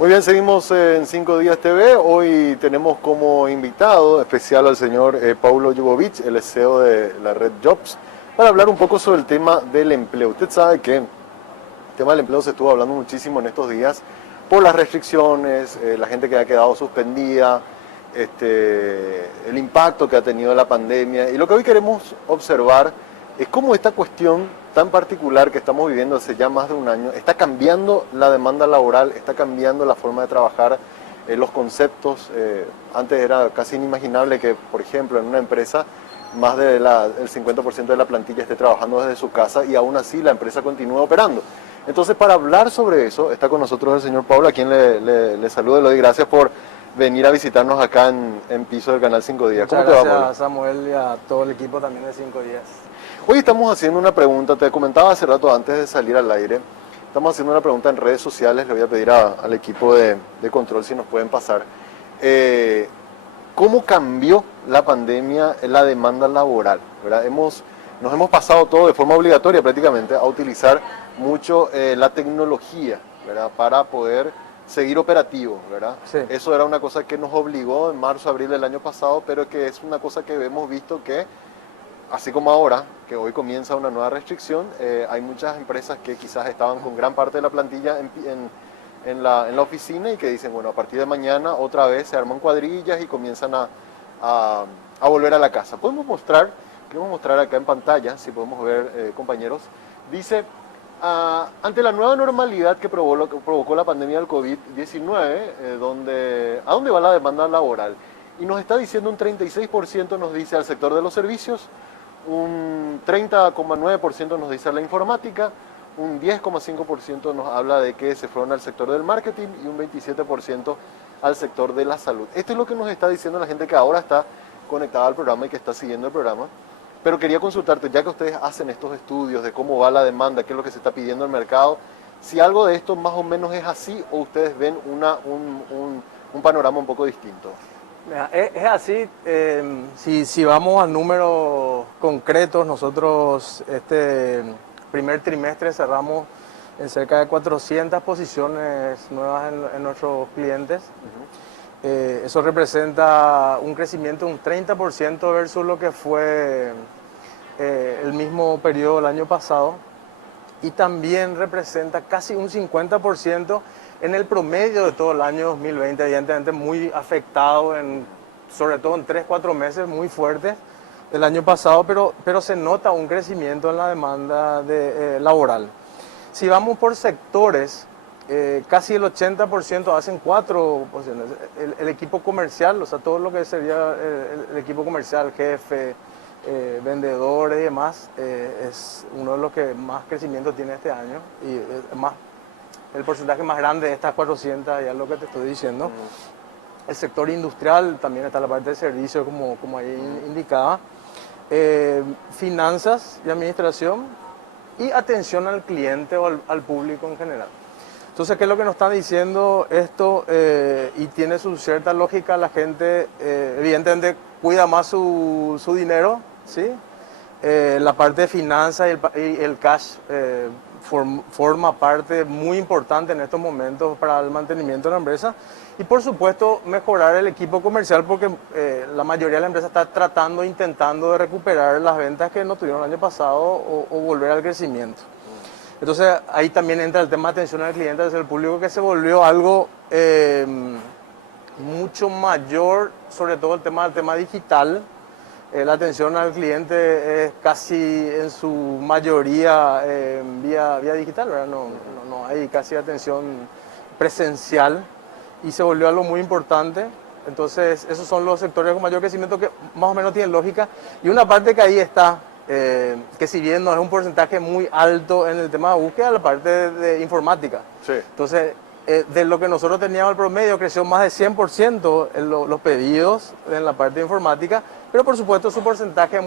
Muy bien, seguimos en 5 Días TV. Hoy tenemos como invitado especial al señor Paulo Jovovich, el CEO de la red Jobs, para hablar un poco sobre el tema del empleo. Usted sabe que el tema del empleo se estuvo hablando muchísimo en estos días por las restricciones, la gente que ha quedado suspendida, el impacto que ha tenido la pandemia. Y lo que hoy queremos observar es cómo esta cuestión tan particular que estamos viviendo hace ya más de un año está cambiando la demanda laboral, está cambiando la forma de trabajar, los conceptos. Antes era casi inimaginable que, por ejemplo, en una empresa más del 50% de la plantilla esté trabajando desde su casa y aún así la empresa continúa operando. Entonces, para hablar sobre eso, está con nosotros el señor Pablo, a quien le saludo y le doy gracias por venir a visitarnos acá en piso del canal 5 Días. Muchas ¿Cómo te va, gracias, Pablo? Samuel, y a todo el equipo también de 5 días. Hoy estamos haciendo una pregunta, te comentaba hace rato antes de salir al aire, estamos haciendo una pregunta en redes sociales, le voy a pedir al equipo de control si nos pueden pasar. ¿Cómo cambió la pandemia la demanda laboral? ¿Verdad? Nos hemos pasado todo de forma obligatoria prácticamente a utilizar mucho la tecnología, ¿verdad? Para poder seguir operativos, ¿verdad? Sí. Eso era una cosa que nos obligó en marzo, abril del año pasado, pero que es una cosa que hemos visto que así como ahora, que hoy comienza una nueva restricción, hay muchas empresas que quizás estaban con gran parte de la plantilla en la oficina y que dicen, bueno, a partir de mañana otra vez se arman cuadrillas y comienzan a volver a la casa. Queremos mostrar acá en pantalla, si podemos ver, compañeros, dice, ante la nueva normalidad que provocó la pandemia del COVID-19, ¿a dónde va la demanda laboral? Y nos está diciendo un 36% nos dice al sector de los servicios, un 30,9% nos dice a la informática, un 10,5% nos habla de que se fueron al sector del marketing y un 27% al sector de la salud. Esto es lo que nos está diciendo la gente que ahora está conectada al programa y que está siguiendo el programa. Pero quería consultarte, ya que ustedes hacen estos estudios de cómo va la demanda, qué es lo que se está pidiendo en el mercado, si algo de esto más o menos es así o ustedes ven un panorama un poco distinto. Es así, si vamos a números concretos, nosotros este primer trimestre cerramos en cerca de 400 posiciones nuevas en nuestros clientes. Eso representa un crecimiento de un 30% versus lo que fue el mismo periodo del año pasado. Y también representa casi un 50% en el promedio de todo el año 2020, evidentemente muy afectado, sobre todo en 3-4 meses muy fuertes del año pasado, pero se nota un crecimiento en la demanda laboral. Si vamos por sectores, casi el 80% hacen 4 posiciones. El equipo comercial, o sea, todo lo que sería el equipo comercial, jefe, vendedores y demás, es uno de los que más crecimiento tiene este año y el porcentaje más grande de estas 400 ya es lo que te estoy diciendo. El sector industrial también está la parte de servicios como ahí indicaba, finanzas y administración y atención al cliente o al público en general. Entonces, ¿qué es lo que nos está diciendo esto? Y tiene su cierta lógica, la gente evidentemente cuida más su dinero, ¿sí? La parte de finanzas y el cash forma parte muy importante en estos momentos para el mantenimiento de la empresa. Y por supuesto, mejorar el equipo comercial porque la mayoría de las empresas está intentando de recuperar las ventas que no tuvieron el año pasado o volver al crecimiento. Entonces ahí también entra el tema de atención al cliente desde el público que se volvió algo mucho mayor, sobre todo el tema digital. La atención al cliente es casi en su mayoría vía digital, ¿verdad? No hay casi atención presencial y se volvió algo muy importante. Entonces esos son los sectores con mayor crecimiento que más o menos tienen lógica. Y una parte que ahí está, que si bien no es un porcentaje muy alto en el tema de búsqueda, la parte de informática. Sí. Entonces, de lo que nosotros teníamos el promedio, creció más de 100% los pedidos en la parte de informática, pero por supuesto su porcentaje es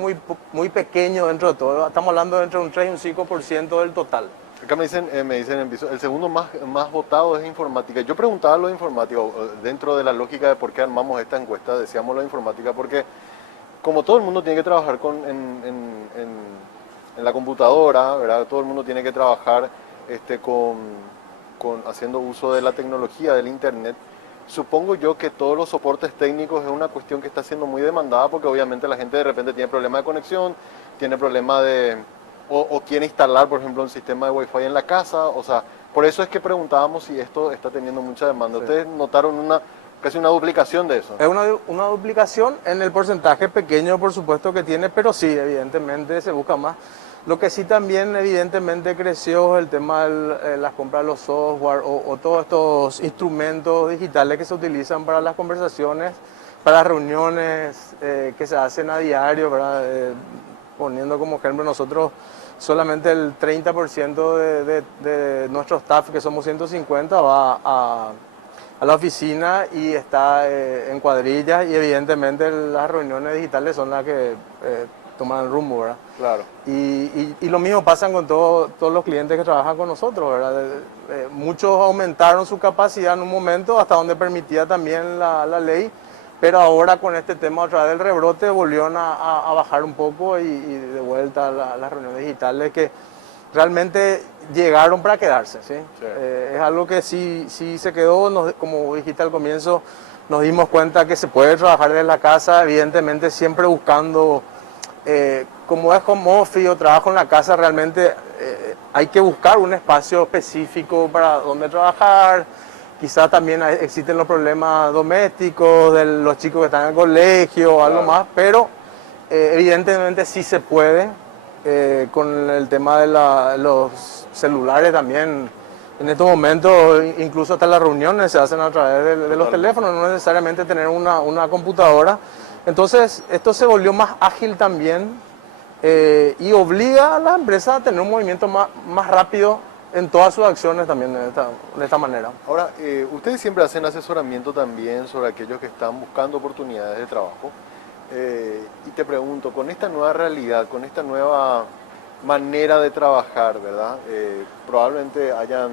muy pequeño dentro de todo. Estamos hablando de entre un 3 y un 5% del total. Acá me dicen en piso, el segundo más votado es informática. Yo preguntaba lo de informática, dentro de la lógica de por qué armamos esta encuesta, decíamos lo de informática, porque como todo el mundo tiene que trabajar en la computadora, ¿verdad? Todo el mundo tiene que trabajar con haciendo uso de la tecnología, del internet, supongo yo que todos los soportes técnicos es una cuestión que está siendo muy demandada porque obviamente la gente de repente tiene problemas de conexión, tiene problemas o quiere instalar, por ejemplo, un sistema de Wi-Fi en la casa. O sea, por eso es que preguntábamos si esto está teniendo mucha demanda. Sí. ¿Ustedes notaron casi una duplicación de eso? Es una duplicación en el porcentaje pequeño, por supuesto que tiene, pero sí, evidentemente se busca más. Lo que sí también evidentemente creció el tema de las compras de los software o todos estos instrumentos digitales que se utilizan para las conversaciones, para reuniones que se hacen a diario, ¿verdad? Poniendo como ejemplo nosotros solamente el 30% de nuestro staff, que somos 150, va a la oficina y está en cuadrillas, y evidentemente las reuniones digitales son las que toman rumbo, ¿verdad? Claro. Y lo mismo pasa con todos los clientes que trabajan con nosotros, ¿verdad? Muchos aumentaron su capacidad en un momento hasta donde permitía también la ley, pero ahora con este tema otra vez del rebrote volvieron a bajar un poco y de vuelta a las reuniones digitales que realmente llegaron para quedarse, ¿sí? Sí. Es algo que sí se quedó, como dijiste al comienzo, nos dimos cuenta que se puede trabajar desde la casa, evidentemente siempre buscando, como es home office o trabajo en la casa, realmente hay que buscar un espacio específico para donde trabajar. Quizás también existen los problemas domésticos de los chicos que están en el colegio o algo Claro. más, pero evidentemente sí se puede. Con el tema de los celulares también, en estos momentos incluso hasta las reuniones se hacen a través de los teléfonos, no necesariamente tener una computadora. Entonces esto se volvió más ágil también y obliga a la empresa a tener un movimiento más rápido en todas sus acciones también de esta manera. Ahora, ustedes siempre hacen asesoramiento también sobre aquellos que están buscando oportunidades de trabajo. Y te pregunto, con esta nueva realidad, con esta nueva manera de trabajar, ¿verdad? Probablemente hayan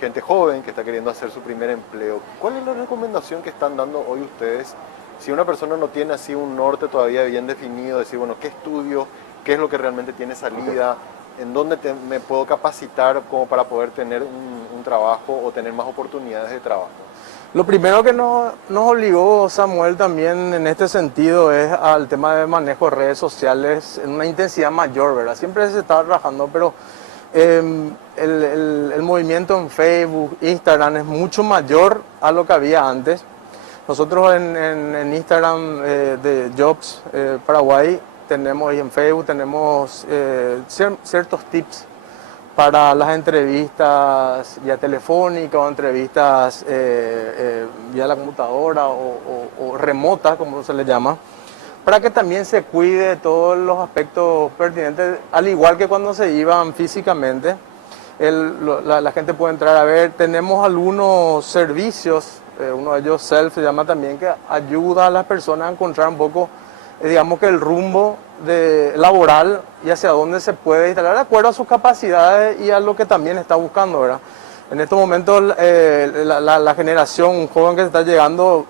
gente joven que está queriendo hacer su primer empleo. ¿Cuál es la recomendación que están dando hoy ustedes? Si una persona no tiene así un norte todavía bien definido, decir, bueno, ¿qué estudio? ¿Qué es lo que realmente tiene salida? ¿En dónde me puedo capacitar como para poder tener un trabajo o tener más oportunidades de trabajo? Lo primero que nos obligó Samuel también en este sentido es al tema de manejo de redes sociales en una intensidad mayor, ¿verdad? Siempre se estaba trabajando, pero el movimiento en Facebook, Instagram es mucho mayor a lo que había antes. Nosotros en Instagram de Jobs Paraguay tenemos, y en Facebook tenemos ciertos tips para las entrevistas ya telefónicas o entrevistas vía la computadora o remotas, como se le llama, para que también se cuide todos los aspectos pertinentes, al igual que cuando se iban físicamente. La gente puede entrar a ver. Tenemos algunos servicios, uno de ellos Self se llama también, que ayuda a las personas a encontrar un poco, digamos que el rumbo laboral y hacia dónde se puede instalar de acuerdo a sus capacidades y a lo que también está buscando, ¿verdad? En estos momentos la generación joven que está llegando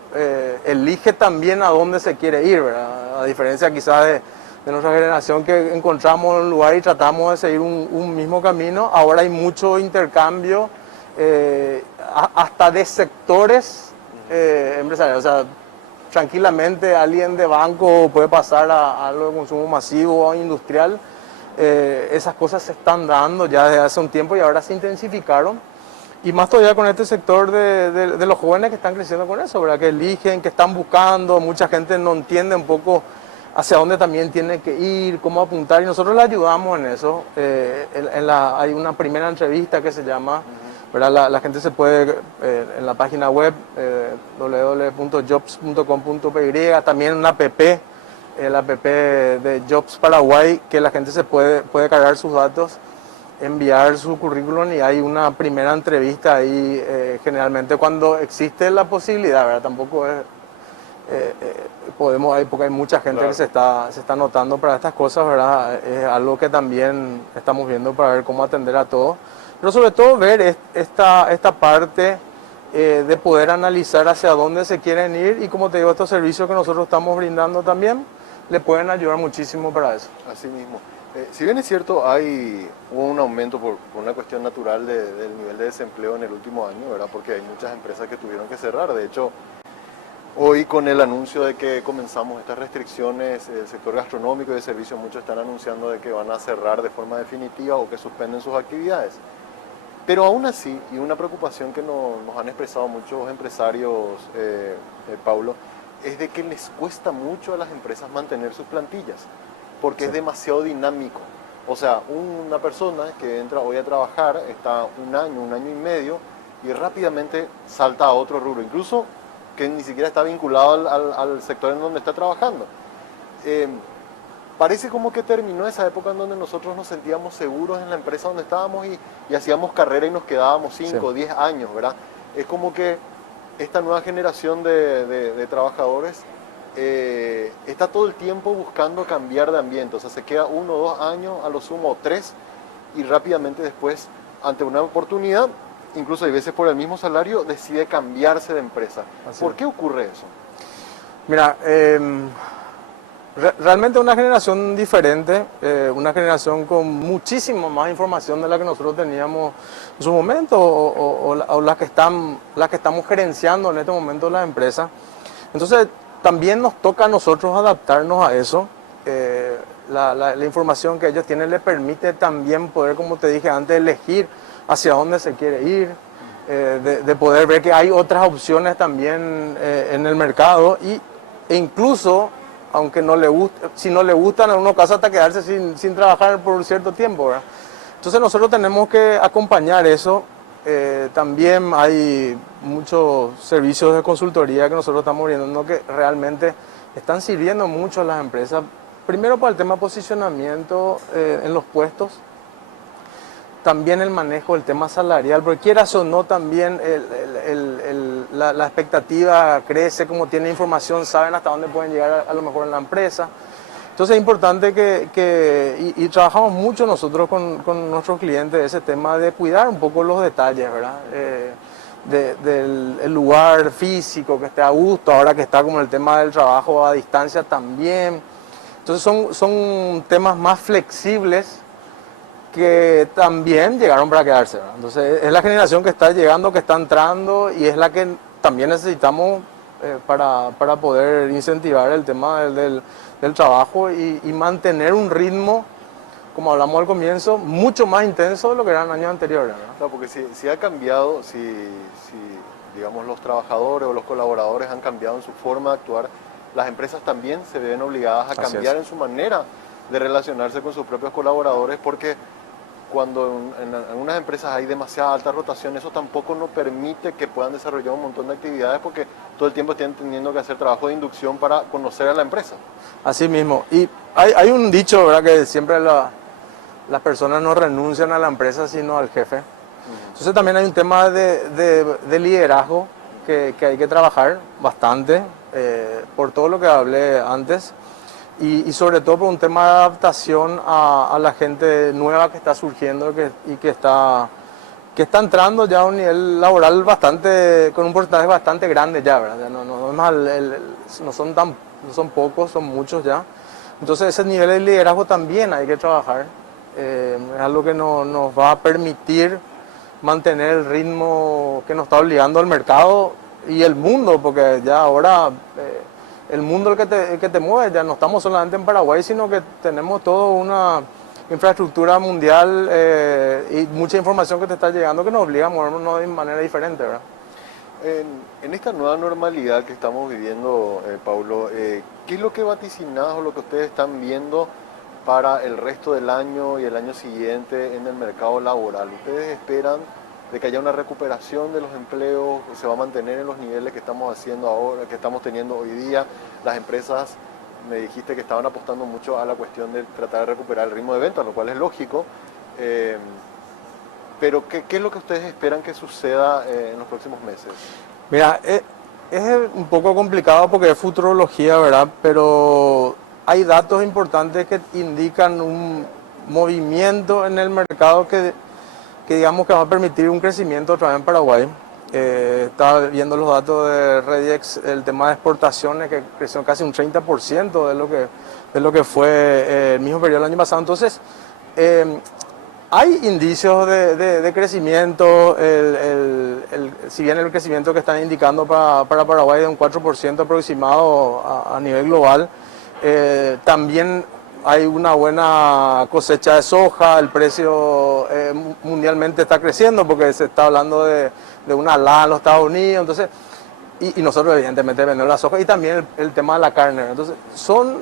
elige también a dónde se quiere ir, ¿verdad? A diferencia quizás de nuestra generación, que encontramos un lugar y tratamos de seguir un mismo camino. Ahora hay mucho intercambio hasta de sectores empresariales. O sea, tranquilamente alguien de banco puede pasar a algo de consumo masivo o industrial. Esas cosas se están dando ya desde hace un tiempo y ahora se intensificaron. Y más todavía con este sector de los jóvenes que están creciendo con eso, ¿verdad? Que eligen, que están buscando. Mucha gente no entiende un poco hacia dónde también tiene que ir, cómo apuntar, y nosotros le ayudamos en eso. Hay una primera entrevista que se llama, ¿verdad? La gente se puede, en la página web www.jobs.com.py, también una app, la app de Jobs Paraguay, que la gente se puede cargar sus datos, enviar su currículum y hay una primera entrevista ahí, generalmente cuando existe la posibilidad, ¿verdad? Tampoco es... porque hay mucha gente, claro, que se está anotando para estas cosas, ¿verdad? Es algo que también estamos viendo para ver cómo atender a todos, pero sobre todo ver esta parte de poder analizar hacia dónde se quieren ir, y como te digo, estos servicios que nosotros estamos brindando también le pueden ayudar muchísimo para eso. Así mismo. Si bien es cierto, hubo un aumento por una cuestión natural del nivel de desempleo en el último año, ¿verdad? Porque hay muchas empresas que tuvieron que cerrar. De hecho, hoy con el anuncio de que comenzamos estas restricciones, el sector gastronómico y de servicios, muchos están anunciando de que van a cerrar de forma definitiva o que suspenden sus actividades. Pero aún así, y una preocupación que nos han expresado muchos empresarios, Paulo, es de que les cuesta mucho a las empresas mantener sus plantillas, porque es demasiado dinámico. O sea, una persona que entra hoy a trabajar, está un año y medio, y rápidamente salta a otro rubro, incluso que ni siquiera está vinculado al sector en donde está trabajando. Parece como que terminó esa época en donde nosotros nos sentíamos seguros en la empresa donde estábamos y hacíamos carrera y nos quedábamos 5 o 10 años, ¿verdad? Es como que esta nueva generación de trabajadores está todo el tiempo buscando cambiar de ambiente, o sea, se queda 1 o 2 años, a lo sumo 3, y rápidamente después, ante una oportunidad, incluso hay veces por el mismo salario, decide cambiarse de empresa. ¿Por qué ocurre eso? Mira, realmente una generación diferente, una generación con muchísima más información de la que nosotros teníamos en su momento o la que estamos gerenciando en este momento la empresa. Entonces, también nos toca a nosotros adaptarnos a eso. La información que ellos tienen les permite también poder, como te dije antes, elegir hacia dónde se quiere ir, de poder ver que hay otras opciones también en el mercado e incluso, aunque no le guste, si no le gustan, en unos casos hasta quedarse sin trabajar por cierto tiempo, ¿verdad? Entonces nosotros tenemos que acompañar eso. También hay muchos servicios de consultoría que nosotros estamos viendo que realmente están sirviendo mucho a las empresas. Primero para el tema de posicionamiento en los puestos, también el manejo del tema salarial, porque quieras o no también la expectativa crece, como tienen información, saben hasta dónde pueden llegar a lo mejor en la empresa. Entonces es importante y trabajamos mucho nosotros con nuestros clientes ese tema de cuidar un poco los detalles, ¿verdad? Del lugar físico, que esté a gusto, ahora que está como el tema del trabajo a distancia también. Entonces son temas más flexibles que también llegaron para quedarse, ¿verdad? Entonces es la generación que está llegando, que está entrando y es la que también necesitamos para poder incentivar el tema del trabajo y mantener un ritmo, como hablamos al comienzo, mucho más intenso de lo que eran años anteriores, ¿verdad? Claro, porque si ha cambiado, si digamos los trabajadores o los colaboradores han cambiado en su forma de actuar, las empresas también se ven obligadas a cambiar en su manera de relacionarse con sus propios colaboradores, porque cuando en algunas empresas hay demasiada alta rotación, eso tampoco nos permite que puedan desarrollar un montón de actividades porque todo el tiempo están teniendo que hacer trabajo de inducción para conocer a la empresa. Así mismo. Y hay un dicho, ¿verdad?, que siempre las personas no renuncian a la empresa sino al jefe. Entonces también hay un tema de liderazgo que hay que trabajar bastante por todo lo que hablé antes. Y sobre todo por un tema de adaptación a la gente nueva que está surgiendo y que está entrando ya a un nivel laboral con un porcentaje bastante grande ya, ¿verdad? No son pocos, son muchos ya. Entonces ese nivel de liderazgo también hay que trabajar. Es algo que nos va a permitir mantener el ritmo que nos está obligando el mercado y el mundo, porque ya ahora... el mundo el que te mueve, ya no estamos solamente en Paraguay, sino que tenemos toda una infraestructura mundial y mucha información que te está llegando que nos obliga a movernos de manera diferente, ¿verdad? En esta nueva normalidad que estamos viviendo, Paulo, ¿qué es lo que vaticinás o lo que ustedes están viendo para el resto del año y el año siguiente en el mercado laboral? ¿Ustedes esperan de que haya una recuperación de los empleos, se va a mantener en los niveles que estamos haciendo ahora, que estamos teniendo hoy día? Las empresas, me dijiste que estaban apostando mucho a la cuestión de tratar de recuperar el ritmo de venta, lo cual es lógico, pero ¿qué es lo que ustedes esperan que suceda en los próximos meses? Mira, es un poco complicado porque es futurología, ¿verdad? Pero hay datos importantes que indican un movimiento en el mercado que digamos que va a permitir un crecimiento otra vez en Paraguay. Estaba viendo los datos de Rediex, el tema de exportaciones que creció casi un 30% de lo que fue el mismo periodo del año pasado. Entonces, hay indicios de crecimiento, si bien el crecimiento que están indicando para Paraguay de un 4% aproximado a nivel global, también hay una buena cosecha de soja, el precio mundialmente está creciendo porque se está hablando de una alada en los Estados Unidos, entonces, y nosotros evidentemente vendemos la soja y también el tema de la carne. Entonces, son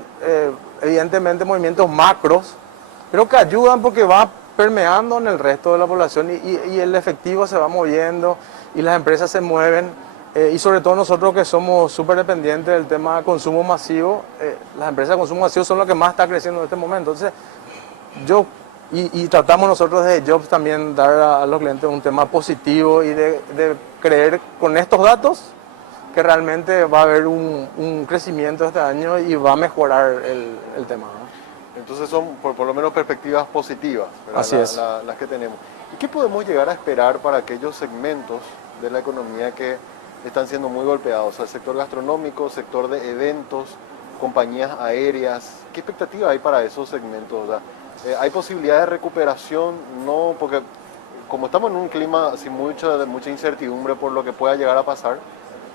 evidentemente movimientos macros, pero que ayudan porque va permeando en el resto de la población y el efectivo se va moviendo y las empresas se mueven. Y sobre todo nosotros que somos súper dependientes del tema de consumo masivo, las empresas de consumo masivo son las que más está creciendo en este momento. Entonces, y tratamos nosotros desde Jobs también dar a los clientes un tema positivo y de creer con estos datos que realmente va a haber un crecimiento este año y va a mejorar el tema, ¿no? Entonces son por lo menos perspectivas positivas, ¿verdad? Así es. Las que tenemos. ¿Y qué podemos llegar a esperar para aquellos segmentos de la economía que están siendo muy golpeados? O sea, el sector gastronómico, sector de eventos, compañías aéreas. ¿Qué expectativa hay para esos segmentos? O sea, ¿hay posibilidad de recuperación? No, porque como estamos en un clima sin mucha incertidumbre por lo que pueda llegar a pasar,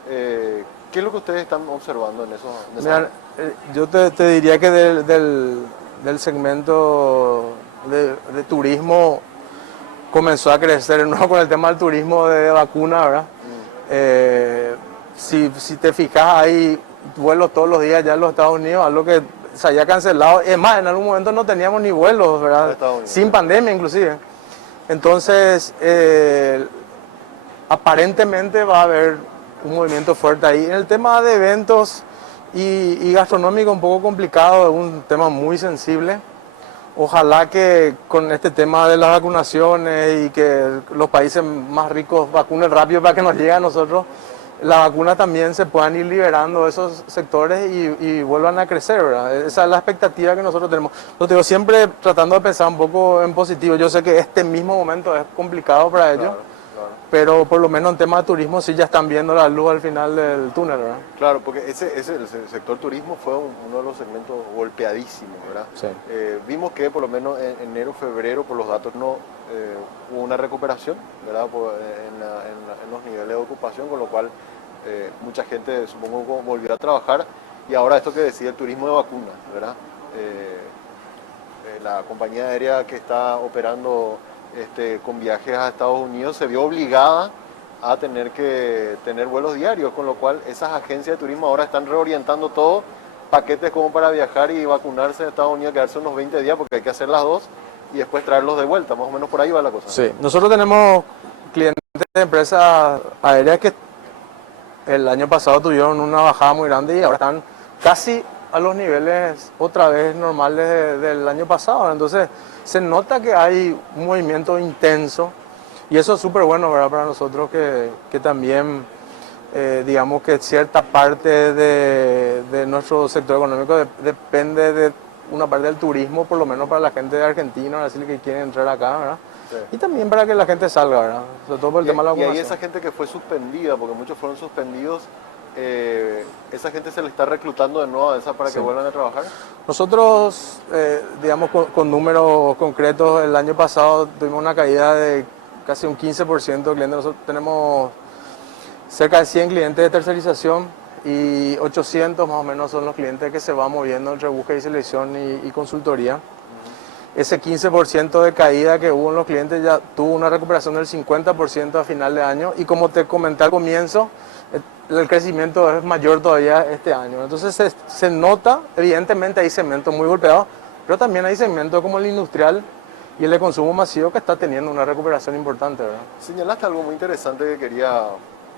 ¿qué es lo que ustedes están observando en eso? Mira, yo te diría que del segmento de turismo comenzó a crecer, ¿no? Con el tema del turismo de vacuna, ¿verdad? Si te fijas, hay vuelos todos los días ya en los Estados Unidos, algo que se había cancelado. Es más, en algún momento no teníamos ni vuelos, ¿verdad? Sin pandemia inclusive. Entonces, aparentemente va a haber un movimiento fuerte ahí. En el tema de eventos y gastronómico un poco complicado, es un tema muy sensible. Ojalá que con este tema de las vacunaciones y que los países más ricos vacunen rápido para que nos llegue a nosotros, la vacuna también se puedan ir liberando de esos sectores y vuelvan a crecer, ¿verdad? Esa es la expectativa que nosotros tenemos. Lo digo, siempre tratando de pensar un poco en positivo. Yo sé que este mismo momento es complicado para ellos. Claro. Pero por lo menos en tema de turismo sí ya están viendo la luz al final del túnel, ¿verdad? Claro, porque el sector turismo fue uno de los segmentos golpeadísimos, ¿verdad? Sí. Vimos que por lo menos en enero, febrero, por los datos no hubo una recuperación, ¿verdad? En los niveles de ocupación, con lo cual mucha gente supongo volvió a trabajar. Y ahora esto que decía el turismo de vacunas, ¿verdad? La compañía aérea que está operando con viajes a Estados Unidos se vio obligada a tener que tener vuelos diarios, con lo cual esas agencias de turismo ahora están reorientando todo, paquetes como para viajar y vacunarse a Estados Unidos, quedarse unos 20 días porque hay que hacer las dos y después traerlos de vuelta, más o menos por ahí va la cosa. Sí, nosotros tenemos clientes de empresas aéreas que el año pasado tuvieron una bajada muy grande y ahora están casi a los niveles otra vez normales del año pasado. Entonces se nota que hay un movimiento intenso y eso es súper bueno, ¿verdad? Para nosotros que también digamos que cierta parte de nuestro sector económico depende de una parte del turismo, por lo menos para la gente de Argentina, Brasil que quiere entrar acá, ¿verdad? Sí. Y también para que la gente salga, ¿verdad? Sobre todo por el tema de la vacunación. Y hay esa gente que fue suspendida, porque muchos fueron suspendidos, ¿esa gente se le está reclutando de nuevo a esa para que vuelvan a trabajar? Nosotros, digamos, con números concretos, el año pasado tuvimos una caída de casi un 15% de clientes. Nosotros tenemos cerca de 100 clientes de tercerización y 800 más o menos son los clientes que se van moviendo entre búsqueda y selección y consultoría. Ese 15% de caída que hubo en los clientes ya tuvo una recuperación del 50% a final de año y como te comenté al comienzo, el crecimiento es mayor todavía este año. Entonces se nota, evidentemente hay segmentos muy golpeados, pero también hay segmentos como el industrial y el de consumo masivo que está teniendo una recuperación importante, ¿verdad? Señalaste algo muy interesante que quería,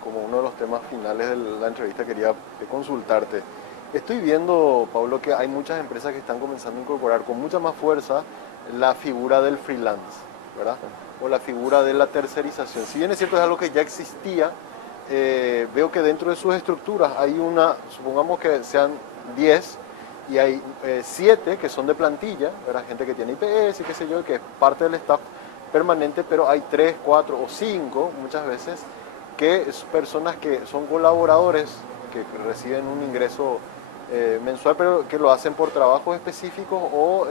como uno de los temas finales de la entrevista, quería consultarte. Estoy viendo, Pablo, que hay muchas empresas que están comenzando a incorporar con mucha más fuerza la figura del freelance, ¿verdad? O la figura de la tercerización. Si bien es cierto, es algo que ya existía, veo que dentro de sus estructuras hay supongamos que sean 10 y hay 7 que son de plantilla, ¿verdad? Gente que tiene IPS y qué sé yo, que es parte del staff permanente, pero hay 3, 4 o 5 muchas veces que es personas que son colaboradores, que reciben un ingreso mensual, pero que lo hacen por trabajos específicos o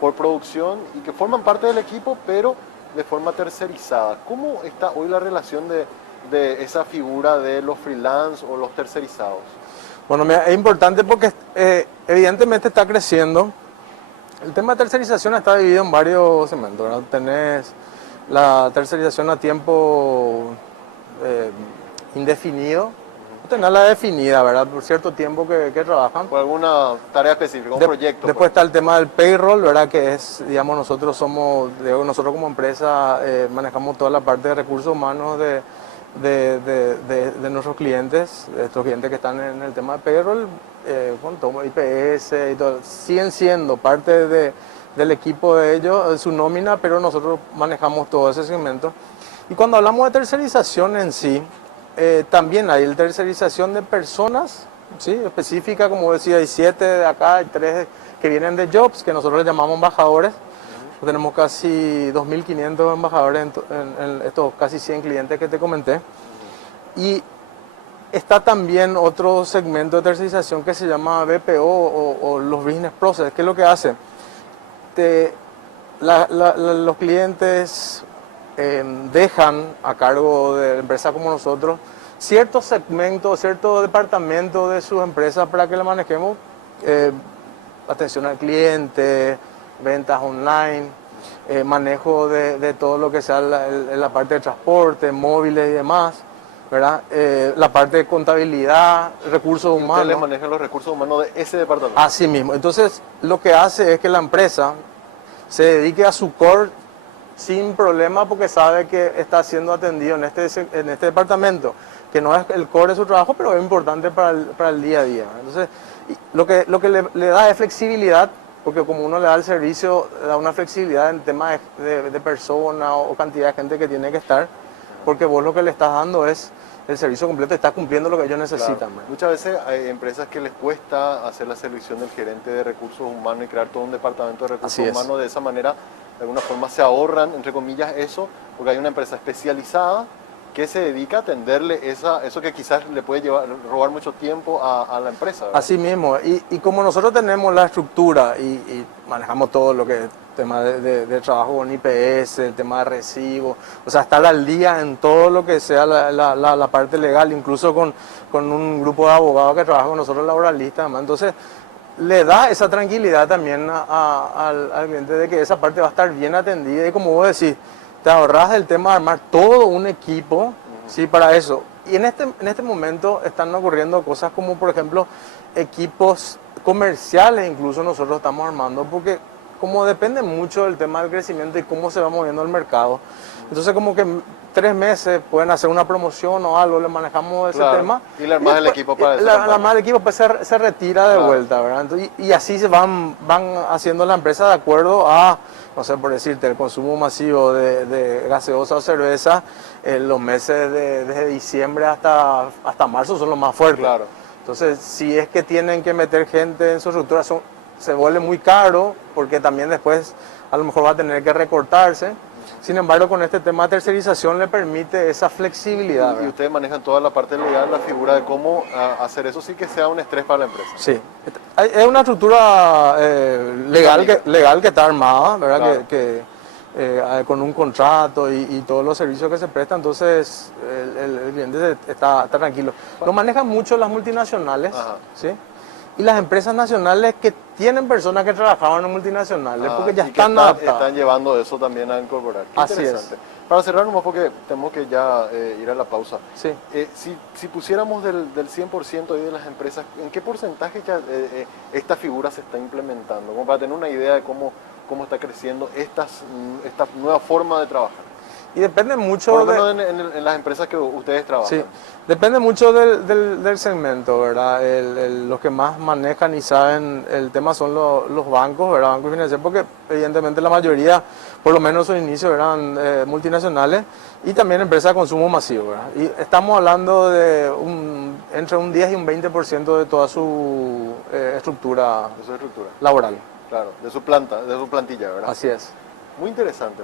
por producción y que forman parte del equipo, pero de forma tercerizada. ¿Cómo está hoy la relación de esa figura de los freelance o los tercerizados? Bueno, mira, es importante porque evidentemente está creciendo. El tema de tercerización está dividido en varios segmentos, ¿verdad? Tenés la tercerización a tiempo indefinido, tenés la definida, ¿verdad? Por cierto tiempo que trabajan. Por alguna tarea específica, un proyecto. Después está el tema del payroll, ¿verdad? Que es, digamos, nosotros como empresa manejamos toda la parte de recursos humanos de nuestros clientes, de estos clientes que están en el tema de payroll, con todo IPS y todo, siguen siendo parte del equipo de ellos, de su nómina, pero nosotros manejamos todo ese segmento. Y cuando hablamos de tercerización en sí, también hay tercerización de personas, ¿sí? Específica, como decía, hay 7 de acá, hay 3 que vienen de jobs, que nosotros les llamamos embajadores. Tenemos casi 2.500 embajadores en estos casi 100 clientes que te comenté. Y está también otro segmento de tercerización que se llama BPO o los Business Process. ¿Qué es lo que hace? Los clientes dejan a cargo de empresas como nosotros ciertos segmentos, ciertos departamentos de sus empresas para que le manejemos atención al cliente, ventas online, manejo de todo lo que sea la parte de transporte, móviles y demás, ¿verdad? La parte de contabilidad, recursos humanos. Ustedes manejan los recursos humanos de ese departamento. Así mismo. Entonces, lo que hace es que la empresa se dedique a su core sin problema porque sabe que está siendo atendido en este departamento, que no es el core de su trabajo, pero es importante para el día a día. Entonces, lo que le da es flexibilidad, porque como uno le da el servicio, da una flexibilidad en temas de persona o cantidad de gente que tiene que estar, porque vos lo que le estás dando es el servicio completo, estás cumpliendo lo que ellos necesitan. Claro. Muchas veces hay empresas que les cuesta hacer la selección del gerente de recursos humanos y crear todo un departamento de recursos humanos. De esa manera, de alguna forma se ahorran, entre comillas, eso, porque hay una empresa especializada que se dedica a atenderle eso que quizás le puede robar mucho tiempo a la empresa, ¿verdad? Así mismo, y como nosotros tenemos la estructura y manejamos todo lo que es tema de trabajo con IPS, el tema de recibo, o sea, estar al día en todo lo que sea la parte legal, incluso con un grupo de abogados que trabaja con nosotros laboralistas, entonces le da esa tranquilidad también al cliente de que esa parte va a estar bien atendida y como vos decís, te ahorras del tema de armar todo un equipo, ¿sí? Para eso. Y en este momento están ocurriendo cosas como, por ejemplo, equipos comerciales, incluso nosotros estamos armando, porque como depende mucho del tema del crecimiento y cómo se va moviendo el mercado, entonces como que 3 meses pueden hacer una promoción o algo, le manejamos ese tema. Y le armas el equipo para eso. Le armas el equipo, pues se retira de vuelta, ¿verdad? Entonces, y así se van haciendo la empresa de acuerdo a, no sé, por decirte, el consumo masivo de gaseosa o cerveza, los meses desde diciembre hasta marzo son los más fuertes. Claro. Entonces, si es que tienen que meter gente en su estructura, se vuelve muy caro, porque también después a lo mejor va a tener que recortarse. Sin embargo, con este tema de tercerización le permite esa flexibilidad. Y ustedes manejan toda la parte legal, la figura de cómo hacer eso sin que sea un estrés para la empresa. Sí, es una estructura legal que está armada, ¿verdad? Claro. Con un contrato y todos los servicios que se prestan, entonces el cliente está tranquilo. Lo manejan mucho las multinacionales, ¿sí? Y las empresas nacionales que tienen personas que trabajaban en multinacionales, porque ya están adaptadas. Están llevando eso también a incorporar. Qué Así interesante. es. Para cerrar nomás, porque tenemos que ya ir a la pausa. Sí. Si pusiéramos del 100% de las empresas, ¿en qué porcentaje ya esta figura se está implementando? Como para tener una idea de cómo está creciendo esta nueva forma de trabajar. Y depende mucho por lo menos en las empresas que ustedes trabajan. Sí, depende mucho del segmento, ¿verdad? Los que más manejan y saben el tema son los bancos, ¿verdad? Bancos financieros, porque evidentemente la mayoría, por lo menos en su inicio, eran multinacionales y también empresas de consumo masivo, ¿verdad? Y estamos hablando de entre un 10 y un 20% de toda su estructura laboral. Claro, de su plantilla, ¿verdad? Así es. Muy interesante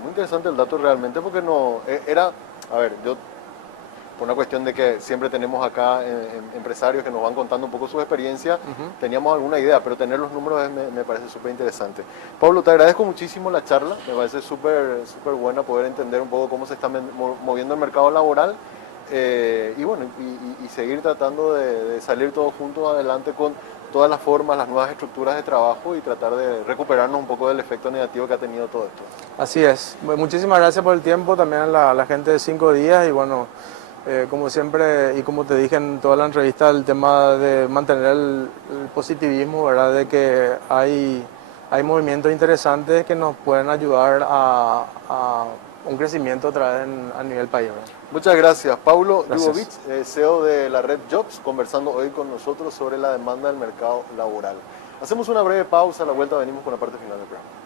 el dato realmente, porque no era, a ver, yo por una cuestión de que siempre tenemos acá empresarios que nos van contando un poco su experiencia, teníamos alguna idea, pero tener los números me parece súper interesante. Pablo, te agradezco muchísimo la charla, me parece súper buena poder entender un poco cómo se está moviendo el mercado laboral y bueno, y seguir tratando de salir todos juntos adelante con todas las formas, las nuevas estructuras de trabajo y tratar de recuperarnos un poco del efecto negativo que ha tenido todo esto. Así es. Muchísimas gracias por el tiempo, también a la gente de 5 días y bueno, como siempre y como te dije en toda la entrevista, el tema de mantener el positivismo, ¿verdad? De que hay movimientos interesantes que nos pueden ayudar a un crecimiento otra vez a nivel país, ¿verdad? Muchas gracias. Paulo Gracias. Dubovich, CEO de la red Jobs, conversando hoy con nosotros sobre la demanda del mercado laboral. Hacemos una breve pausa, a la vuelta venimos con la parte final del programa.